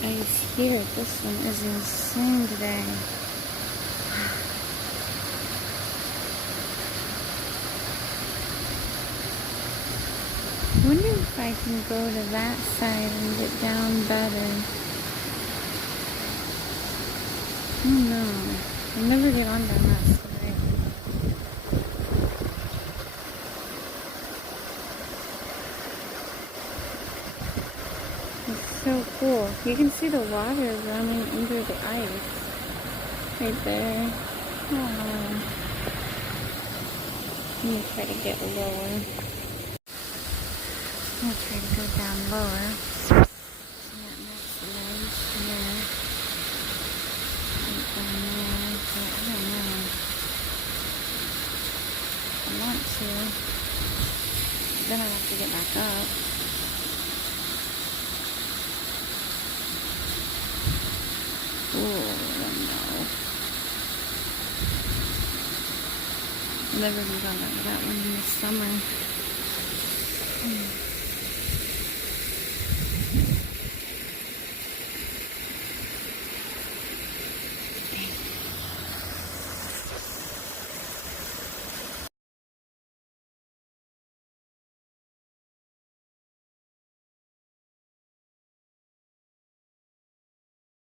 white ice here. This one is insane today. I wonder if I can go to that side and get down better. I don't know. I'll never get on down that side. It's so cool. You can see the water running under the ice. Right there. Aww. Let me try to get lower. I'm gonna try to go down lower. See that next ledge there. Right down there. But I don't know. I want to. Then I have to get back up. Ooh, I don't know. I've never been gone over that one in the summer.